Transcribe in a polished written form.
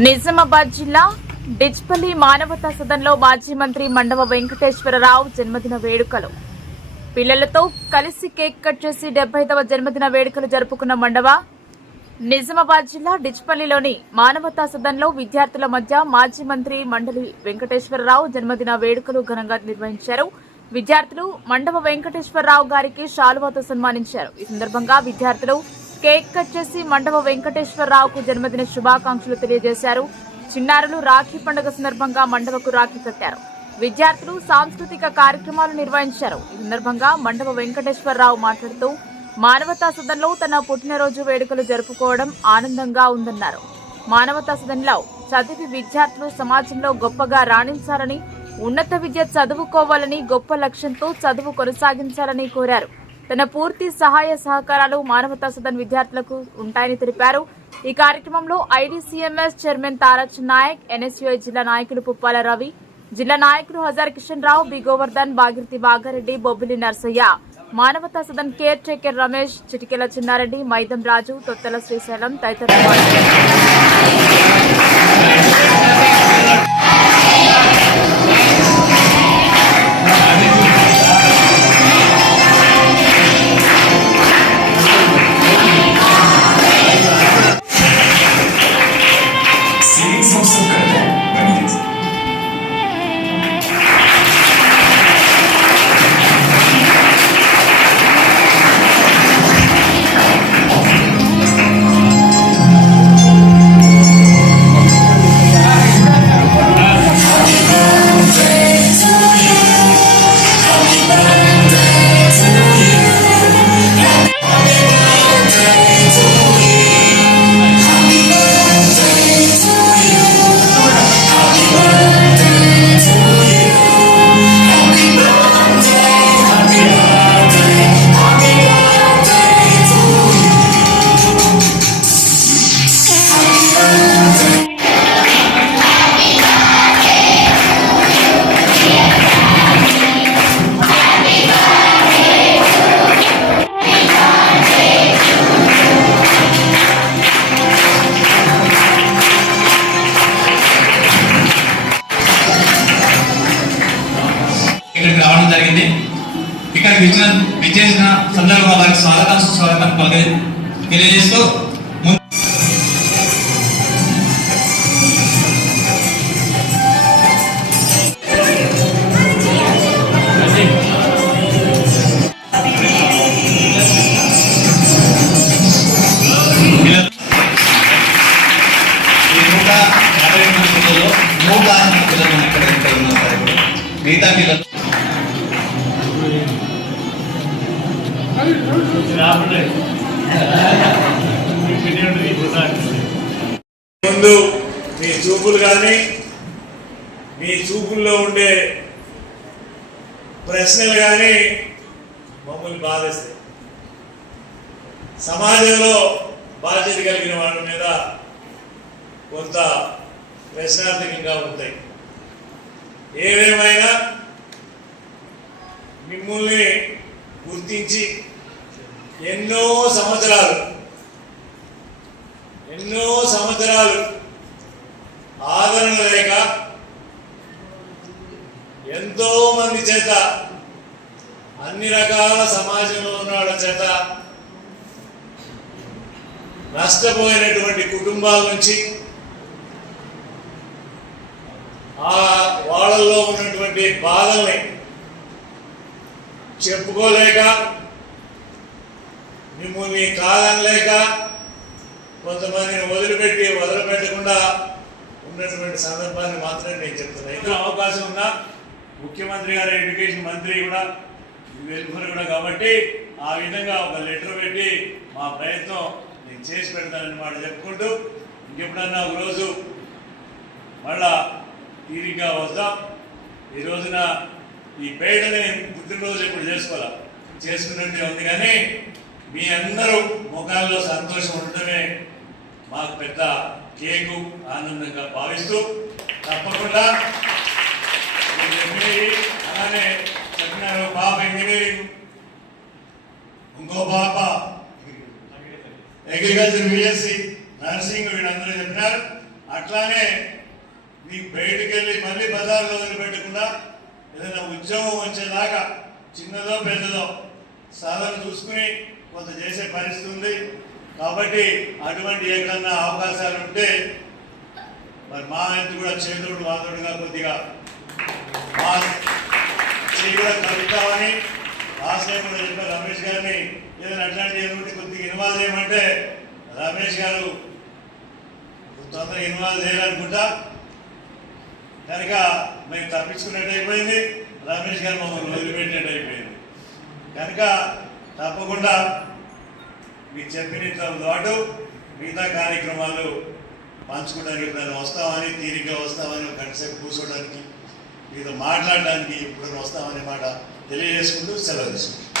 నిజామాబాద్ జిల్లా డిచ్పల్లి మానవతా సదన్లో మాజీ మంత్రి మండవ వెంకటేశ్వరరావు జన్మదిన వేడుకలు. పిల్లలతో కలిసి కేక్ కట్ చేసి 75వ జన్మదిన వేడుకలు జరుపుకున్న మండవ. నిజామాబాద్ జిల్లా డిచ్పల్లిలోని మానవతా సదన్లో విద్యార్థుల మధ్య మాజీ మంత్రి మండలి వెంకటేశ్వరరావు జన్మదిన వేడుకలు ఘనంగా నిర్వహించారు. విద్యార్థులు మండవ వెంకటేశ్వరరావు గారికి శాలువాతో సన్మానించారు. ఈ సందర్భంగా విద్యార్థులు కేక్ కట్ చేసి మండవ వెంకటేశ్వరరావుకు జన్మదిన శుభాకాంక్షలు తెలియజేశారు. చిన్నారులు రాఖీ పండుగ సందర్భంగా మండవకు రాఖీ కట్టారు. విద్యార్థులు సాంస్కృతిక కార్యక్రమాలు నిర్వహించారు. ఈ సందర్భంగా మండవ వెంకటేశ్వరరావు మాట్లాడుతూ మానవతా సదన్లో తన పుట్టినరోజు వేడుకలు జరుపుకోవడం ఆనందంగా ఉందన్నారు. మానవతా సదన్లో చదివి విద్యార్థులు సమాజంలో గొప్పగా రాణించాలని, ఉన్నత విద్య చదువుకోవాలని, గొప్ప లక్ష్యంతో చదువు కొనసాగించాలని కోరారు. తన పూర్తి సహాయ సహకారాలు మానవతా సదన్ విద్యార్థులకు ఉంటాయని తెలిపారు. ఈ కార్యక్రమంలో ఐడీసీఎంఎస్ చైర్మన్ తారచ్ నాయక్, ఎన్ఎస్యుఐ జిల్లా నాయకులు పుప్పాల రవి, జిల్లా నాయకులు హజార్ కిషన్ రావు, బి గోవర్ధన్, బాగిర్తి బాగారెడ్డి, బొబ్బిలి నర్సయ్య, మానవతా సదన్ కేర్ టేకర్ రమేష్, చిటికెల చిన్నారెడ్డి, మైదం రాజు, తొత్తల శ్రీశైలం తదితరులు రావడం జరిగింది. ఇక్కడికి విచ్చేసిన సందర్భంగా వారికి స్వాగతం తెలియజేస్తూ మిగతా ముందు మీ చూపులు కానీ మీ చూపుల్లో ఉండే ప్రశ్నలు కానీ మమ్మల్ని బాధిస్తాయి. సమాజంలో బాధ్యత కలిగిన వాళ్ళ మీద కొంత ప్రశ్నార్థకంగా ఉంటాయి. ఏదేమైనా మిమ్మల్ని గుర్తించి ఎన్నో సంవత్సరాలు ఆదరణ లేక ఎంతో మంది చేత, అన్ని రకాల సమాజంలో ఉన్న వాళ్ళ చేత నష్టపోయినటువంటి కుటుంబాల నుంచి, ఆ వాళ్ళల్లో ఉన్నటువంటి బాధల్ని చెప్పుకోలేక, మిమ్మల్ని కాదనలేక కొంతమందిని వదిలిపెట్టకుండా ఉన్నటువంటి సందర్భాన్ని మాత్రమే నేను చెప్తున్నాను. ఇంకా అవకాశం ఉందా? ముఖ్యమంత్రి గారు, ఎడ్యుకేషన్ మంత్రి కూడా, వెల్ఫేర్ కూడా, కాబట్టి ఆ విధంగా ఒక లెటర్ పెట్టి మా ప్రయత్నం నేను చేసి పెడతానని మాట చెప్పుకుంటూ, ఇంకెప్పుడన్నా ఒక రోజు మళ్ళా తీరిగ్గా వద్దాం. ఈ రోజున ఈ పేటని పుట్టినరోజు ఇప్పుడు చేసుకున్నట్టే ఉంది, కానీ మీ అందరూ ముఖాల్లో సంతోషం ఉండటమే మాకు పెద్ద కేకు ఆనందంగా భావిస్తూ, తప్పకుండా అలానే చెప్పినారు పాప ఇంజనీరింగ్, ఇంకో పాప అగ్రికల్చర్ బిఎస్సి, నర్సింగ్, వీళ్ళందరూ చెప్పినారు. అట్లానే నీకు బయటికి వెళ్ళి మళ్ళీ బజార్లో వదిలిపెట్టకుండా ఏదైనా ఉద్యోగం వచ్చేదాకా చిన్నదో పెద్దదో సాధన చూసుకుని కొంత చేసే పరిస్థితి ఉంది. కాబట్టి అటువంటి ఎక్కడన్నా అవకాశాలు ఉంటే మరి మా ఇంటి కూడా చేతుడు వాదుడుగా కొద్దిగా మా చేయి కూడా కలుపుతామని ఆశయం కూడా చెప్పారు రమేష్ గారిని. ఏదైనా అట్లాంటి ఏదంటే కొద్దిగా ఇన్వాల్వ్ చేయమంటే రమేష్ గారు తొందరగా ఇన్వాల్వ్ చేయాలనుకుంటా. కనుక మేము తప్పించుకున్నట్టు అయిపోయింది, రమేష్ గారు మమ్మల్ని వదిలిపెట్టినట్టు అయిపోయింది. కనుక తప్పకుండా మీరు చెప్పిన పాటు మిగతా కార్యక్రమాలు పంచుకోవడానికి ఎప్పుడైనా వస్తామని, తీరిగ్గా వస్తామని, ఒక గంట సేపు కూర్చోవడానికి, మీతో మాట్లాడడానికి ఎప్పుడైనా వస్తామనే మాట తెలియజేసుకుంటూ సెలవు తీసుకుంటాం.